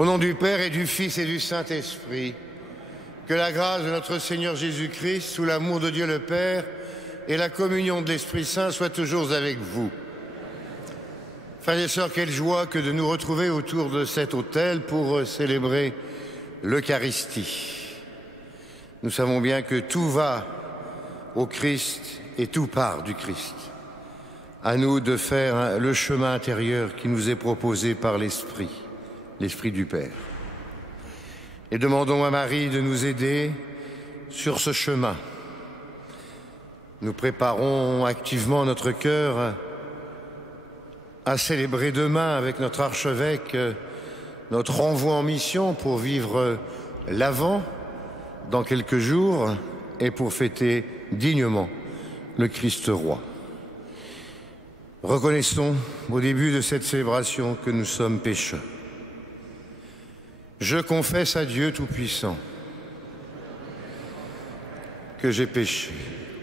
Au nom du Père et du Fils et du Saint-Esprit, que la grâce de notre Seigneur Jésus-Christ, sous l'amour de Dieu le Père et la communion de l'Esprit Saint soient toujours avec vous. Frères et sœurs, quelle joie que de nous retrouver autour de cet autel pour célébrer l'Eucharistie. Nous savons bien que tout va au Christ et tout part du Christ. À nous de faire le chemin intérieur qui nous est proposé par l'Esprit, l'Esprit du Père. Et demandons à Marie de nous aider sur ce chemin. Nous préparons activement notre cœur à célébrer demain avec notre archevêque notre renvoi en mission pour vivre l'Avent dans quelques jours et pour fêter dignement le Christ roi. Reconnaissons au début de cette célébration que nous sommes pécheurs. Je confesse à Dieu Tout-Puissant que j'ai péché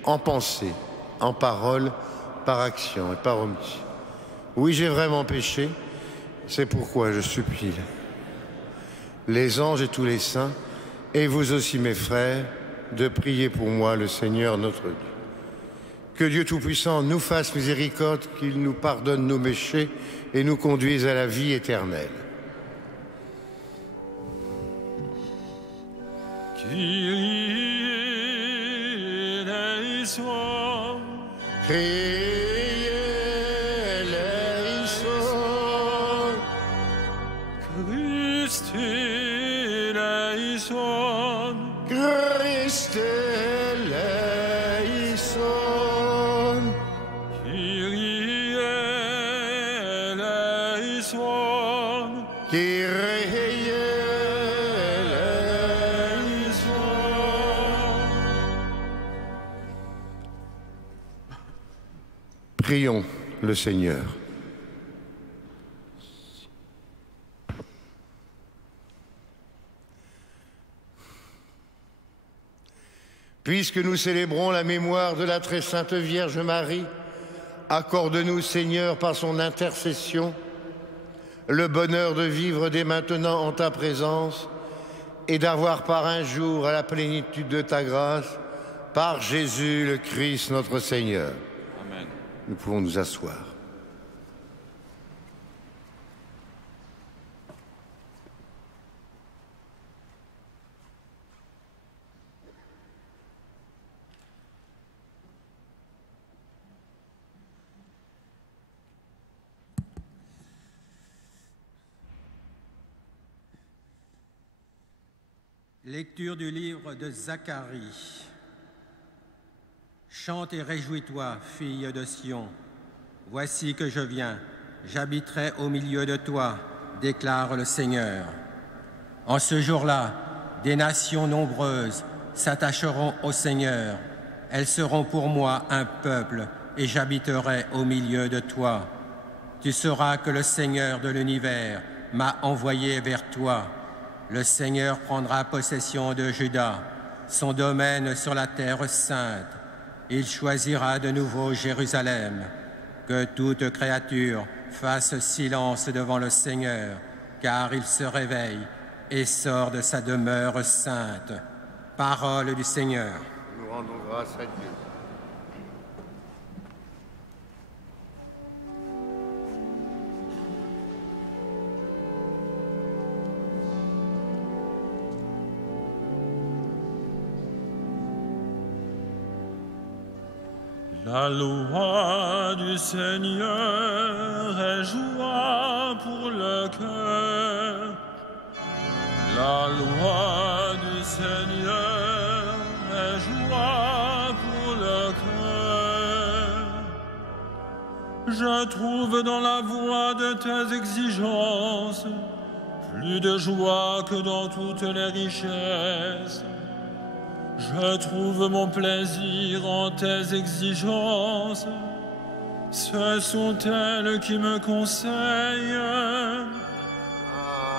en pensée, en parole, par action et par omission. Oui, j'ai vraiment péché, c'est pourquoi je supplie les anges et tous les saints, et vous aussi mes frères, de prier pour moi le Seigneur notre Dieu. Que Dieu Tout-Puissant nous fasse miséricorde, qu'il nous pardonne nos péchés et nous conduise à la vie éternelle. Kyrie eleison. Kyrie eleison. Christe eleison. Christe eleison. Kyrie eleison. Kyrie eleison. Prions le Seigneur. Puisque nous célébrons la mémoire de la très sainte Vierge Marie, accorde-nous, Seigneur, par son intercession, le bonheur de vivre dès maintenant en ta présence et d'avoir part un jour à la plénitude de ta grâce, par Jésus le Christ notre Seigneur. Amen. Nous pouvons nous asseoir. Lecture du livre de Zacharie. Chante et réjouis-toi, fille de Sion. Voici que je viens, j'habiterai au milieu de toi, déclare le Seigneur. En ce jour-là, des nations nombreuses s'attacheront au Seigneur. Elles seront pour moi un peuple et j'habiterai au milieu de toi. Tu sauras que le Seigneur de l'univers m'a envoyé vers toi. Le Seigneur prendra possession de Juda, son domaine sur la terre sainte. Il choisira de nouveau Jérusalem. Que toute créature fasse silence devant le Seigneur, car il se réveille et sort de sa demeure sainte. Parole du Seigneur. Nous rendons grâce à Dieu. La loi du Seigneur est joie pour le cœur. La loi du Seigneur est joie pour le cœur. Je trouve dans la voie de tes exigences plus de joie que dans toutes les richesses. Je trouve mon plaisir en tes exigences. Ce sont elles qui me conseillent.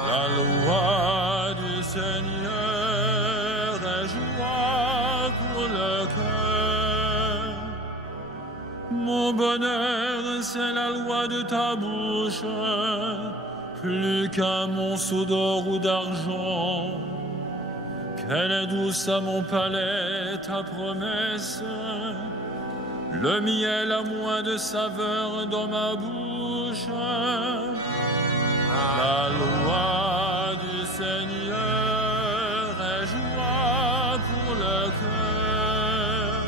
La loi du Seigneur est joie pour le cœur. Mon bonheur, c'est la loi de ta bouche. plus qu'un monceau d'or ou d'argent. Quelle est douce à mon palais ta promesse, le miel a moins de saveur dans ma bouche. La loi du Seigneur est joie pour le cœur.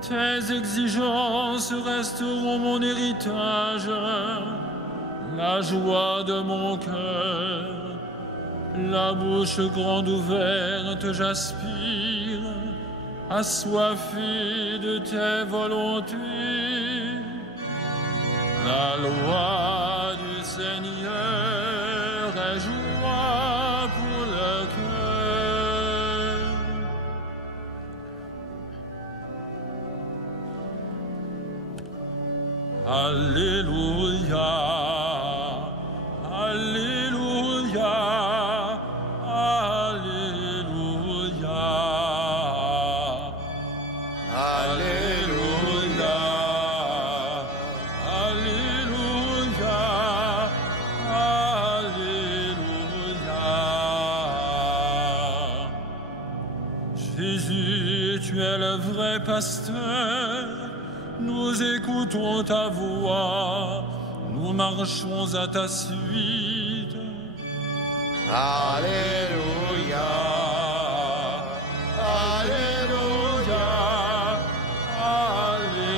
Tes exigences resteront mon héritage, la joie de mon cœur. La bouche grande ouverte, j'aspire, assoiffé de tes volontés. La loi du Seigneur est joie pour le cœur. Alléluia, Alléluia. Tu es le vrai pasteur, nous écoutons ta voix, nous marchons à ta suite. Alléluia, Alléluia, Alléluia.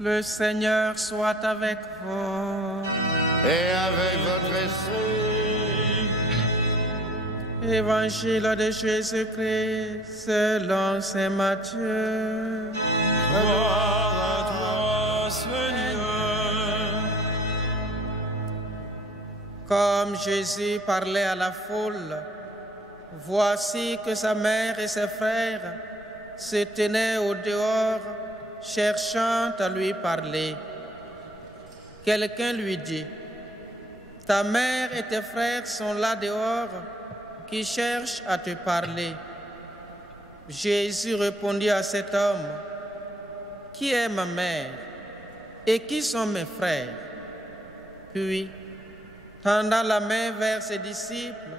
Le Seigneur soit avec vous. Et avec votre esprit. Évangile de Jésus-Christ selon saint Matthieu. Gloire à toi, Seigneur. Comme Jésus parlait à la foule, voici que sa mère et ses frères se tenaient au dehors, cherchant à lui parler. Quelqu'un lui dit, « Ta mère et tes frères sont là dehors, qui cherchent à te parler. » Jésus répondit à cet homme, « Qui est ma mère et qui sont mes frères ?» Puis, tendant la main vers ses disciples,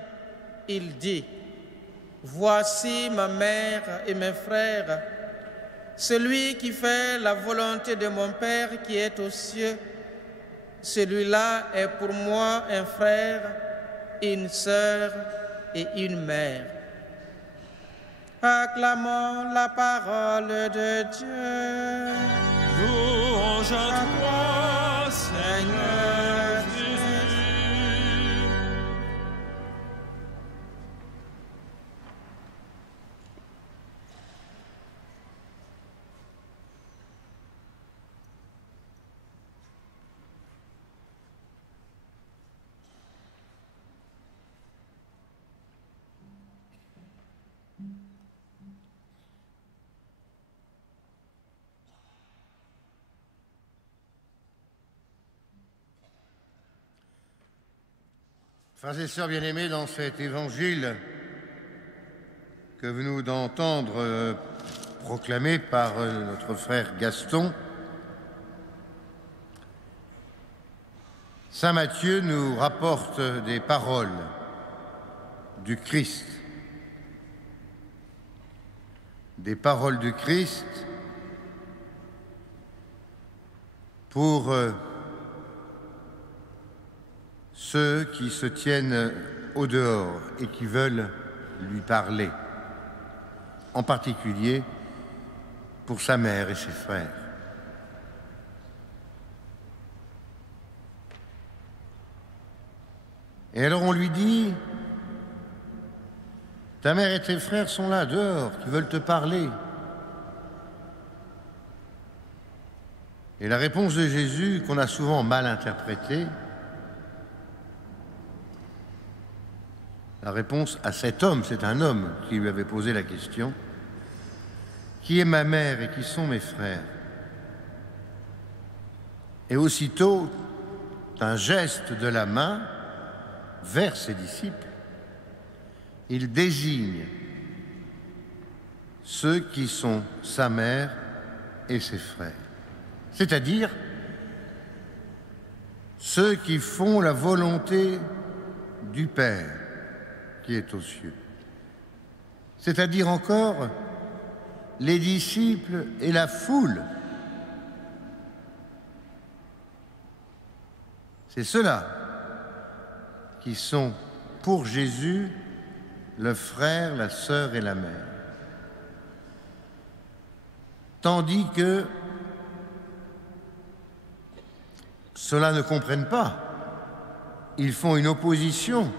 il dit, « Voici ma mère et mes frères. Celui qui fait la volonté de mon Père qui est aux cieux, celui-là est pour moi un frère, une sœur et une mère. » Acclamons la parole de Dieu. Louange à toi, Seigneur Jésus. Frères et sœurs bien-aimés, dans cet évangile que vous venez d'entendre proclamé par notre frère Gaston, saint Matthieu nous rapporte des paroles du Christ. Des paroles du Christ pour ceux qui se tiennent au dehors et qui veulent lui parler, en particulier pour sa mère et ses frères. Et alors on lui dit, ta mère et tes frères sont là, dehors, qui veulent te parler. Et la réponse de Jésus, qu'on a souvent mal interprétée, la réponse à cet homme, c'est un homme qui lui avait posé la question, « Qui est ma mère et qui sont mes frères ?» Et aussitôt, d'un geste de la main vers ses disciples, il désigne ceux qui sont sa mère et ses frères, c'est-à-dire ceux qui font la volonté du Père qui est aux cieux, c'est-à-dire encore les disciples et la foule. C'est ceux-là qui sont pour Jésus le frère, la sœur et la mère. Tandis que ceux-là ne comprennent pas. Ils font une opposition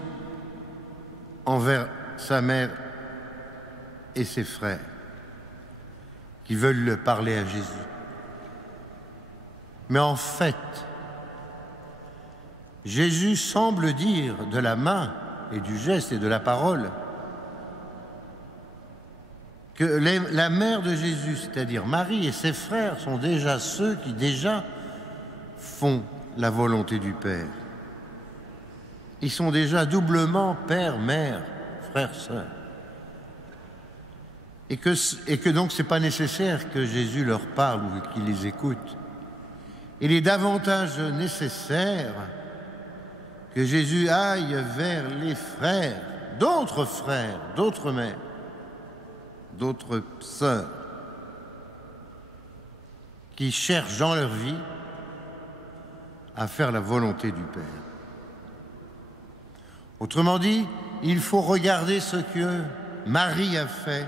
envers sa mère et ses frères qui veulent le parler à Jésus. Mais en fait, Jésus semble dire de la main et du geste et de la parole que la mère de Jésus, c'est-à-dire Marie et ses frères, sont déjà ceux qui déjà font la volonté du Père. Ils sont déjà doublement père, mère, frère, sœur. Et que donc ce n'est pas nécessaire que Jésus leur parle ou qu'il les écoute. Il est davantage nécessaire que Jésus aille vers les frères, d'autres mères, d'autres sœurs, qui cherchent dans leur vie à faire la volonté du Père. Autrement dit, il faut regarder ce que Marie a fait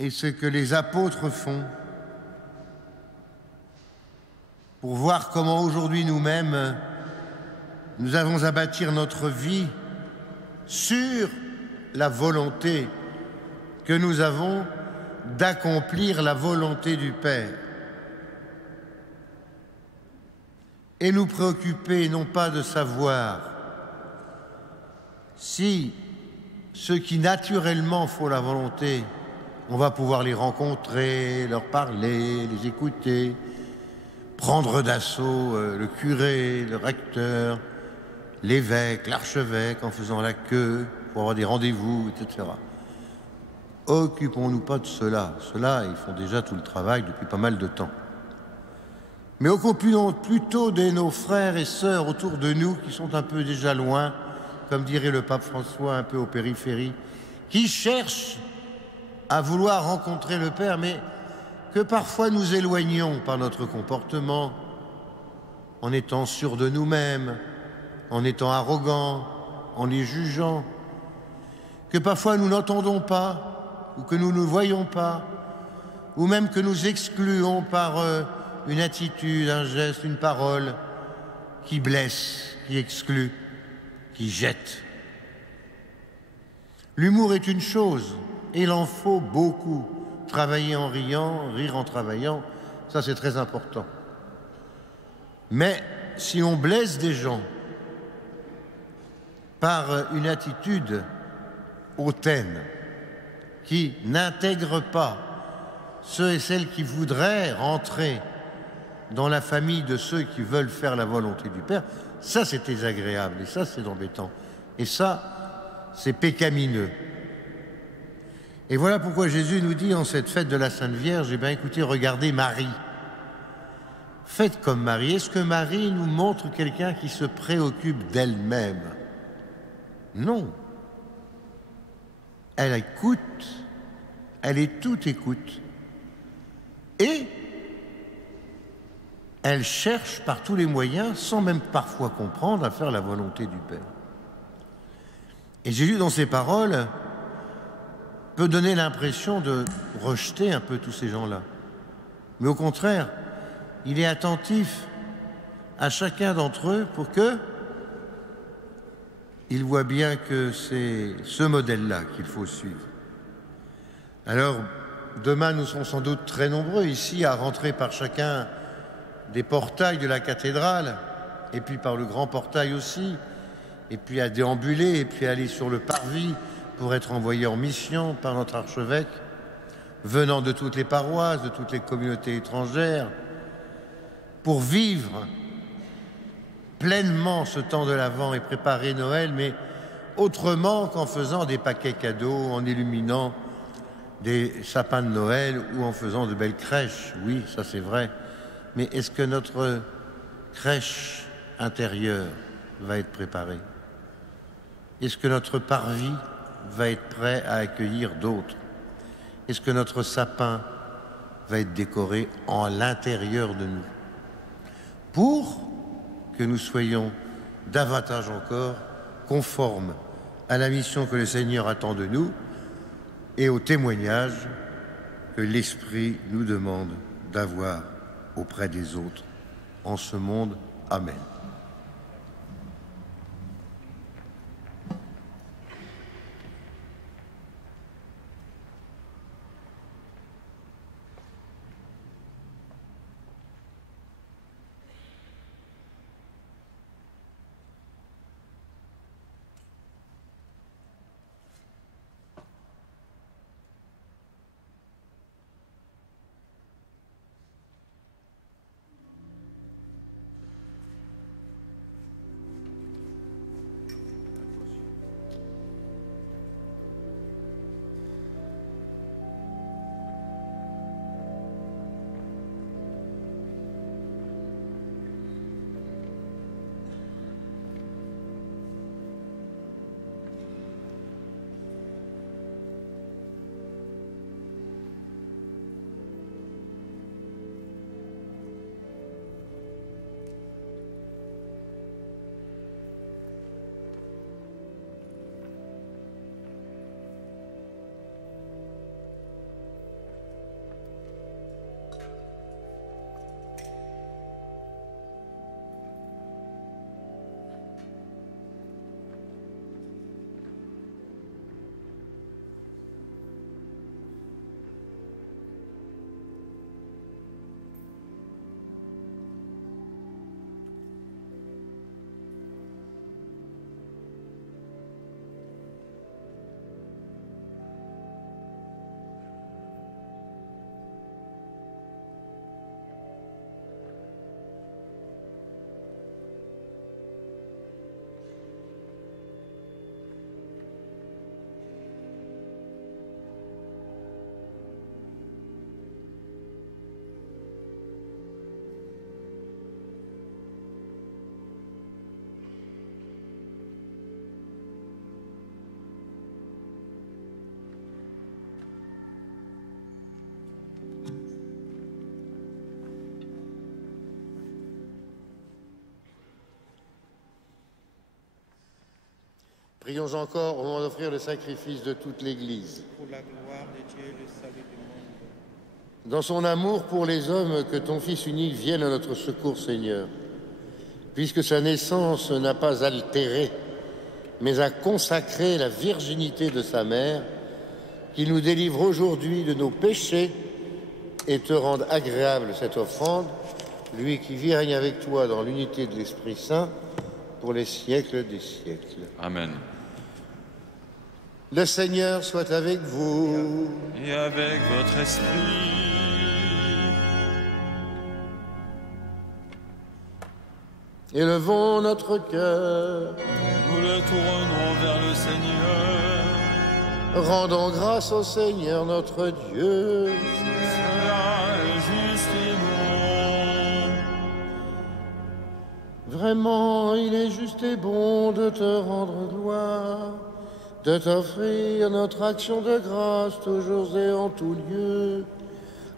et ce que les apôtres font pour voir comment aujourd'hui nous-mêmes, nous avons à bâtir notre vie sur la volonté que nous avons d'accomplir la volonté du Père. Et nous préoccuper non pas de savoir si ceux qui naturellement font la volonté, on va pouvoir les rencontrer, leur parler, les écouter, prendre d'assaut le curé, le recteur, l'évêque, l'archevêque en faisant la queue pour avoir des rendez-vous, etc. Occupons-nous pas de cela. Ceux-là, ils font déjà tout le travail depuis pas mal de temps. Mais occupons-nous plutôt de nos frères et sœurs autour de nous qui sont un peu déjà loin, comme dirait le pape François, un peu aux périphéries, qui cherchent à vouloir rencontrer le Père, mais que parfois nous éloignons par notre comportement, en étant sûrs de nous-mêmes, en étant arrogants, en les jugeant, que parfois nous n'entendons pas, ou que nous ne voyons pas, ou même que nous excluons par une attitude, un geste, une parole qui blesse, qui exclut, qui jette. L'humour est une chose, et il en faut beaucoup. Travailler en riant, rire en travaillant, ça c'est très important. Mais si on blesse des gens par une attitude hautaine, qui n'intègre pas ceux et celles qui voudraient rentrer dans la famille de ceux qui veulent faire la volonté du Père, ça c'est désagréable et ça c'est embêtant. Et ça, c'est pécamineux. Et voilà pourquoi Jésus nous dit en cette fête de la Sainte Vierge, eh bien écoutez, regardez Marie. Faites comme Marie. Est-ce que Marie nous montre quelqu'un qui se préoccupe d'elle-même? Non. Elle écoute, elle est toute écoute. Et elle cherche par tous les moyens, sans même parfois comprendre, à faire la volonté du Père. Et Jésus, dans ses paroles, peut donner l'impression de rejeter un peu tous ces gens-là. Mais au contraire, il est attentif à chacun d'entre eux pour que il voit bien que c'est ce modèle-là qu'il faut suivre. Alors, demain, nous serons sans doute très nombreux ici à rentrer par chacun des portails de la cathédrale, et puis par le grand portail aussi, et puis à déambuler, et puis aller sur le parvis pour être envoyé en mission par notre archevêque. venant de toutes les paroisses, de toutes les communautés étrangères, pour vivre pleinement ce temps de l'Avent et préparer Noël, mais autrement qu'en faisant des paquets cadeaux, en illuminant des sapins de Noël ou en faisant de belles crèches. Oui, ça c'est vrai. Mais est-ce que notre crèche intérieure va être préparée? Est-ce que notre parvis va être prêt à accueillir d'autres? Est-ce que notre sapin va être décoré en l'intérieur de nous? Pour que nous soyons davantage encore conformes à la mission que le Seigneur attend de nous et au témoignage que l'Esprit nous demande d'avoir auprès des autres en ce monde. Amen. Prions encore au moment d'offrir le sacrifice de toute l'Église. Pour la gloire de Dieu et le salut du monde. Dans son amour pour les hommes, que ton Fils unique vienne à notre secours, Seigneur, puisque sa naissance n'a pas altéré, mais a consacré la virginité de sa mère, qu'il nous délivre aujourd'hui de nos péchés et te rende agréable cette offrande, lui qui vit et règne avec toi dans l'unité de l'Esprit Saint, pour les siècles des siècles. Amen. Le Seigneur soit avec vous. Et avec votre esprit. Élevons notre cœur. Nous le tournons vers le Seigneur. Rendons grâce au Seigneur notre Dieu. Cela est juste et bon. Vraiment, il est juste et bon de te rendre gloire, de t'offrir notre action de grâce toujours et en tout lieu.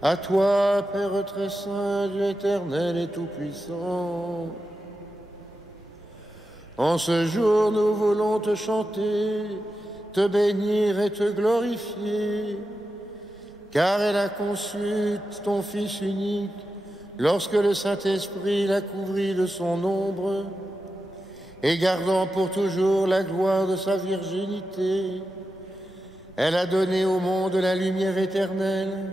À toi, Père très saint, Dieu éternel et tout-puissant. En ce jour, nous voulons te chanter, te bénir et te glorifier, car elle a conçu ton Fils unique, lorsque le Saint-Esprit l'a couvrit de son ombre, et gardant pour toujours la gloire de sa virginité, elle a donné au monde la lumière éternelle,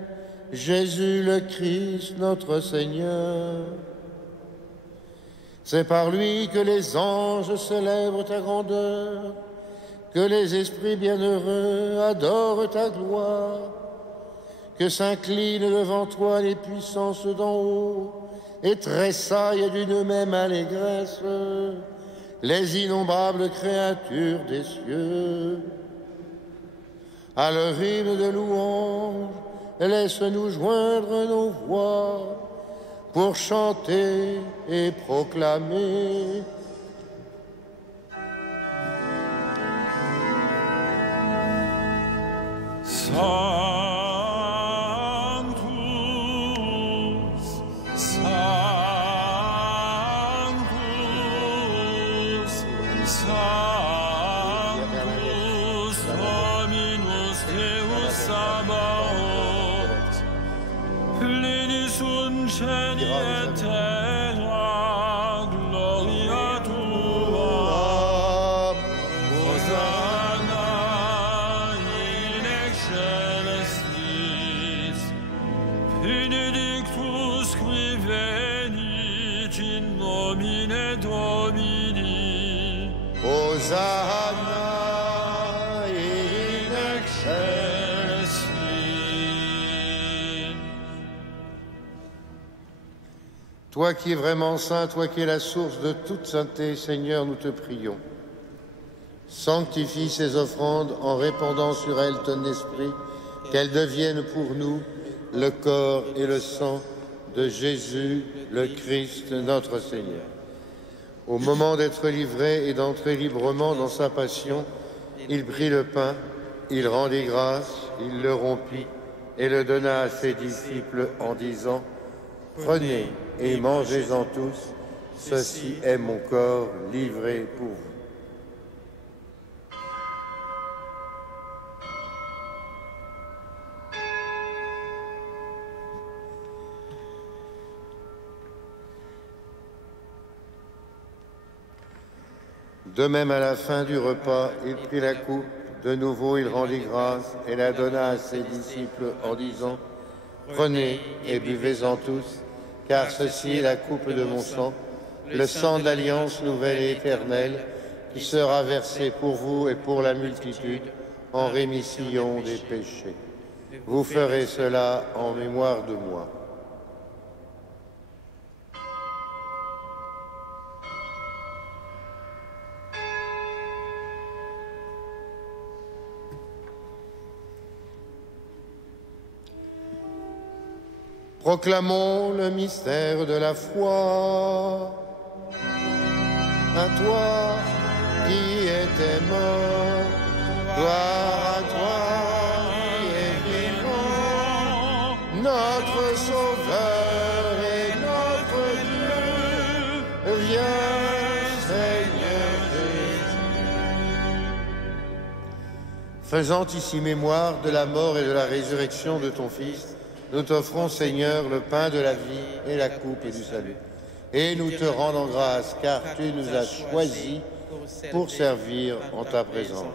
Jésus le Christ, notre Seigneur. C'est par lui que les anges célèbrent ta grandeur, que les esprits bienheureux adorent ta gloire, que s'inclinent devant toi les puissances d'en haut et tressaillent d'une même allégresse les innombrables créatures des cieux. À leur hymne de louange, laisse-nous joindre nos voix pour chanter et proclamer. Sanctus, Sanctus, Sanctus, Dominus Deus Sabaoth, pleni sunt cieli et terra, gloria tua, Hosanna in excelsis, benedictus qui venit in nomine Domini, Hosanna in excelsis. Toi qui es vraiment saint, toi qui es la source de toute sainteté, Seigneur, nous te prions. Sanctifie ces offrandes en répandant sur elles ton esprit, qu'elles deviennent pour nous le corps et le sang de Jésus, le Christ, notre Seigneur. Au moment d'être livré et d'entrer librement dans sa passion, il prit le pain, il rendit grâce, il le rompit et le donna à ses disciples en disant « Prenez et mangez-en tous, ceci est mon corps livré pour vous. » De même, à la fin du repas, il prit la coupe, de nouveau il rendit grâce et la donna à ses disciples en disant « Prenez et buvez-en tous, car ceci est la coupe de mon sang, le sang de l'alliance nouvelle et éternelle, qui sera versé pour vous et pour la multitude en rémission des péchés. Vous ferez cela en mémoire de moi. » Proclamons le mystère de la foi. À toi qui étais mort, gloire à toi qui es vivant, notre Sauveur et notre Dieu. Viens, Seigneur Jésus. Faisant ici mémoire de la mort et de la résurrection de ton Fils, nous t'offrons, Seigneur, le pain de la vie et la coupe du salut. Et nous te rendons grâce, car tu nous as choisis pour servir en ta présence.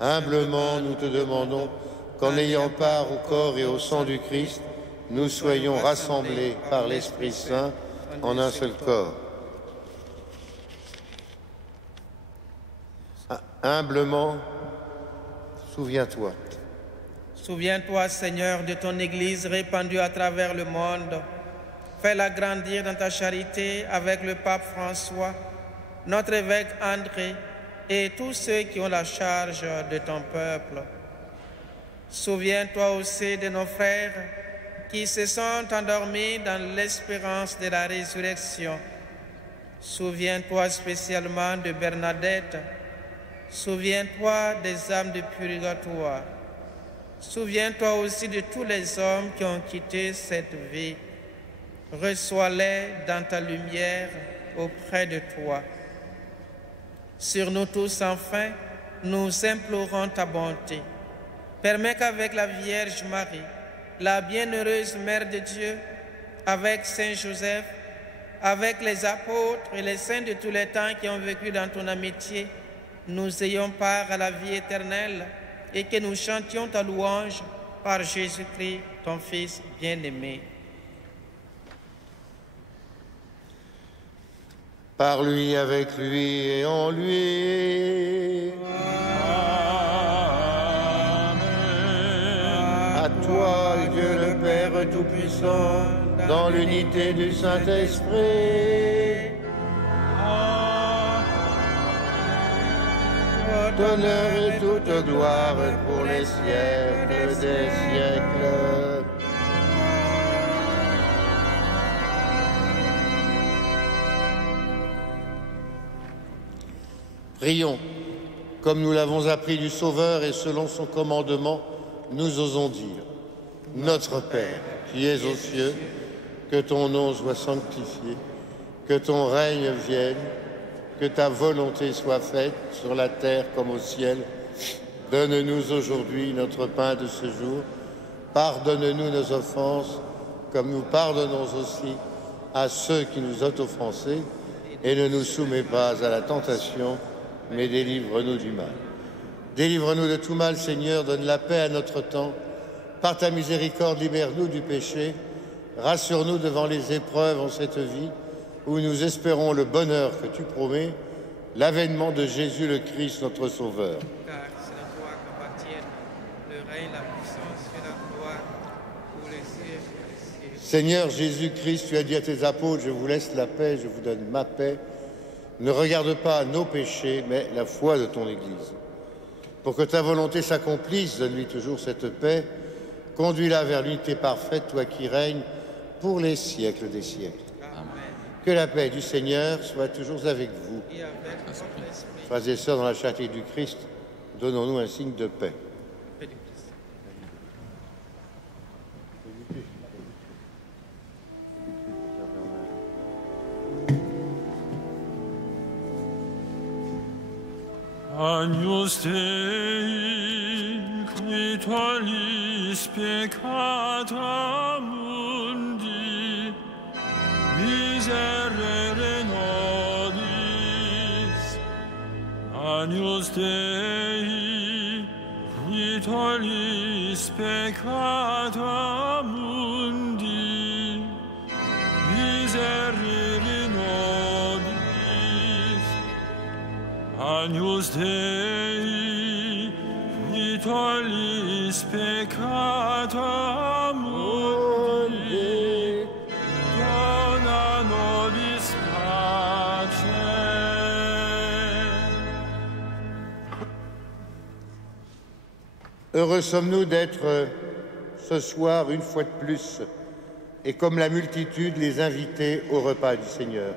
Humblement, nous te demandons qu'en ayant part au corps et au sang du Christ, nous soyons rassemblés par l'Esprit Saint en un seul corps. Humblement, souviens-toi. Souviens-toi, Seigneur, de ton Église répandue à travers le monde. Fais-la grandir dans ta charité avec le pape François, notre évêque André et tous ceux qui ont la charge de ton peuple. Souviens-toi aussi de nos frères qui se sont endormis dans l'espérance de la résurrection. Souviens-toi spécialement de Bernadette. Souviens-toi des âmes de purgatoire. Souviens-toi aussi de tous les hommes qui ont quitté cette vie. Reçois-les dans ta lumière auprès de toi. Sur nous tous, enfin, nous implorons ta bonté. Permets qu'avec la Vierge Marie, la bienheureuse Mère de Dieu, avec Saint Joseph, avec les apôtres et les saints de tous les temps qui ont vécu dans ton amitié, nous ayons part à la vie éternelle et que nous chantions ta louange par Jésus-Christ, ton Fils bien-aimé. Par lui, avec lui et en lui. Amen. À toi, Dieu réunissons dans l'unité du Saint-Esprit. Honneur et toute gloire pour les siècles des siècles. Prions, comme nous l'avons appris du Sauveur et selon son commandement, nous osons dire: Notre Père, qui es aux cieux, que ton nom soit sanctifié, que ton règne vienne, que ta volonté soit faite sur la terre comme au ciel. Donne-nous aujourd'hui notre pain de ce jour. Pardonne-nous nos offenses, comme nous pardonnons aussi à ceux qui nous ont offensés. Et ne nous soumets pas à la tentation, mais délivre-nous du mal. Délivre-nous de tout mal, Seigneur, donne la paix à notre temps. Par ta miséricorde, libère-nous du péché. Rassure-nous devant les épreuves en cette vie, où nous espérons le bonheur que tu promets, l'avènement de Jésus le Christ, notre Sauveur. Car c'est à toi qu'appartiennent le règne, la puissance et la gloire pour les siècles des siècles. Seigneur Jésus-Christ, tu as dit à tes apôtres: je vous laisse la paix, je vous donne ma paix. Ne regarde pas nos péchés, mais la foi de ton Église. Pour que ta volonté s'accomplisse, donne-lui toujours cette paix. Conduis-la vers l'unité parfaite, toi qui règnes pour les siècles des siècles. Que la paix du Seigneur soit toujours avec vous. Et avec votre esprit. Frères et sœurs, dans la charité du Christ, donnons-nous un signe de paix. Paix du Christ. Agnus Dei, qui tollis peccata mundi, miserere nobis. Agnus Dei, qui tollis peccata mundi, miserere nobis. Agnus Dei, qui tollis peccata mundi, dona nobis pacem. Heureux sommes-nous d'être ce soir, une fois de plus, et comme la multitude, les invités au repas du Seigneur.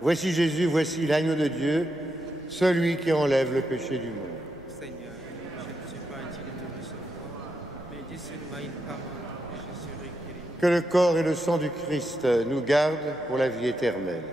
Voici Jésus, voici l'agneau de Dieu, celui qui enlève le péché du monde. Seigneur, je ne suis pas digne de te recevoir, mais dis seulement une parole et je serai guéri. Que le corps et le sang du Christ nous gardent pour la vie éternelle.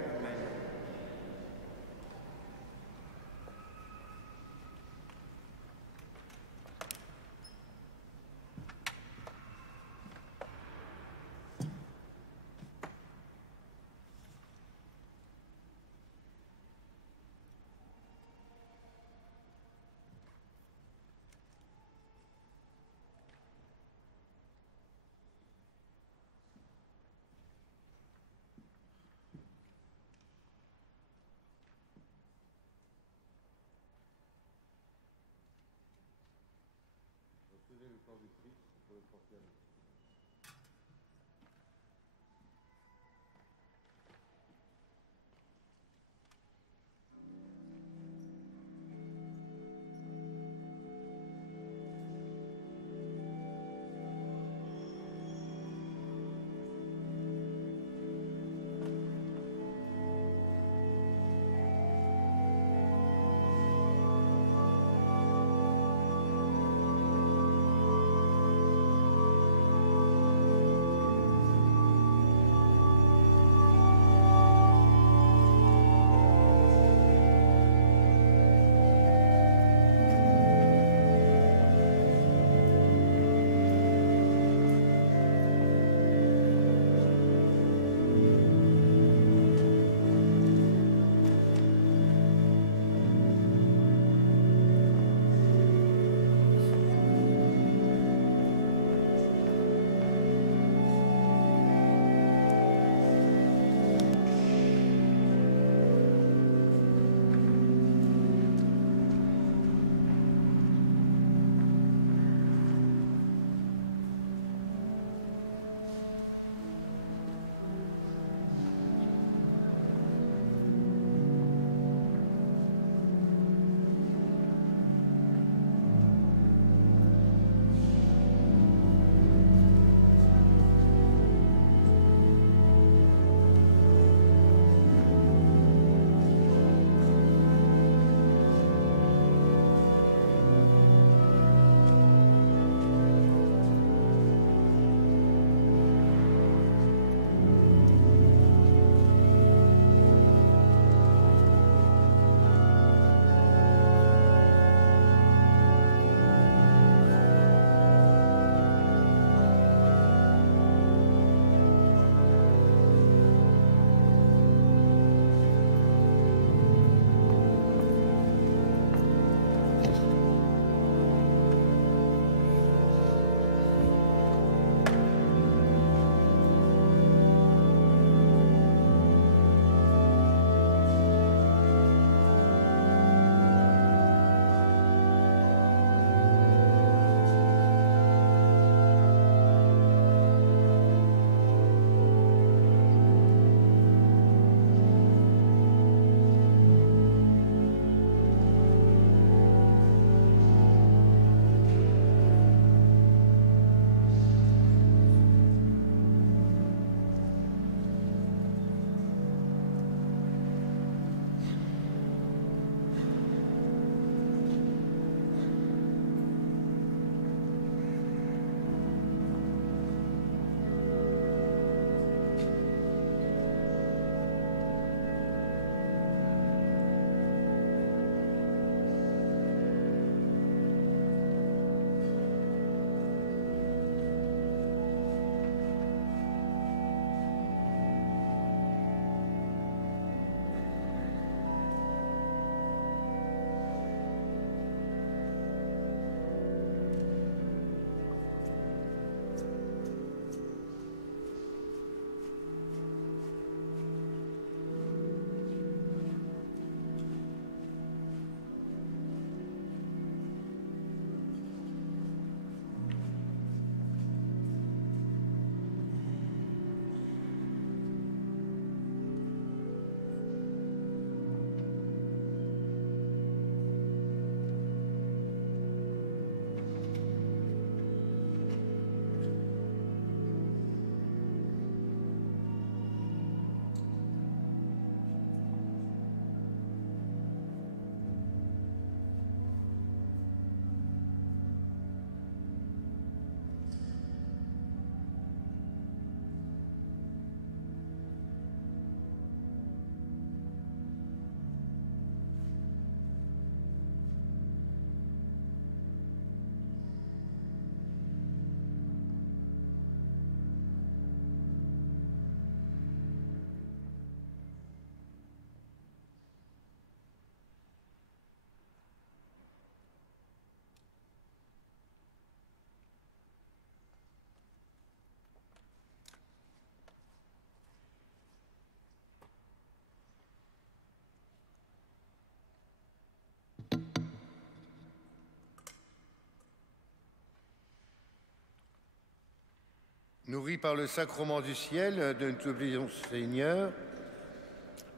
nourris par le sacrement du ciel, de nous prions, Seigneur,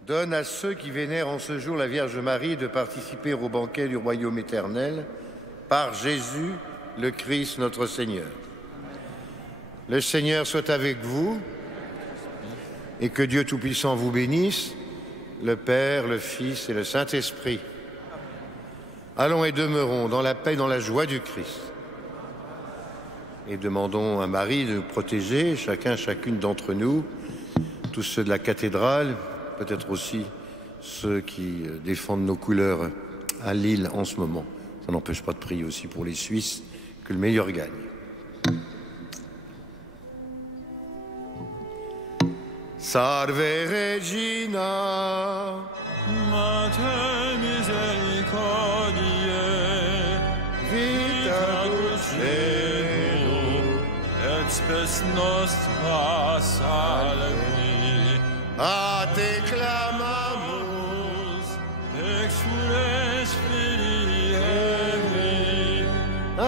donne à ceux qui vénèrent en ce jour la Vierge Marie de participer au banquet du royaume éternel par Jésus, le Christ, notre Seigneur. Le Seigneur soit avec vous et que Dieu Tout-Puissant vous bénisse, le Père, le Fils et le Saint-Esprit. Allons et demeurons dans la paix et dans la joie du Christ. Et demandons à Marie de nous protéger, chacune d'entre nous, tous ceux de la cathédrale, peut-être aussi ceux qui défendent nos couleurs à Lille en ce moment. Ça n'empêche pas de prier aussi pour les Suisses, que le meilleur gagne. Salve Regina, Mater misericordiae, vita dulcedo, et spes nostra salvi. a te clamamus, Exules Filii Evi, a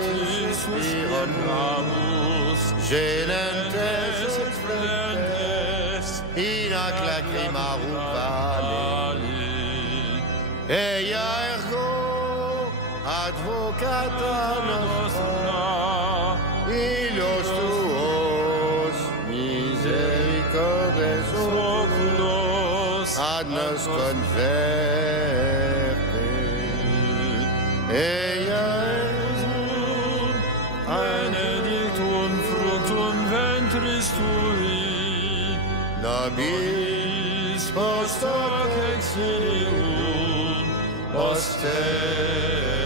te suspiramus, genentes et splendentes, in ac lacrimarum vale, eia ergo advocata nostra, illos tuos misericordes oculos ad nos converte, eia Jesum, benedictum fructum ventris tui, nobis post hoc exilium, poster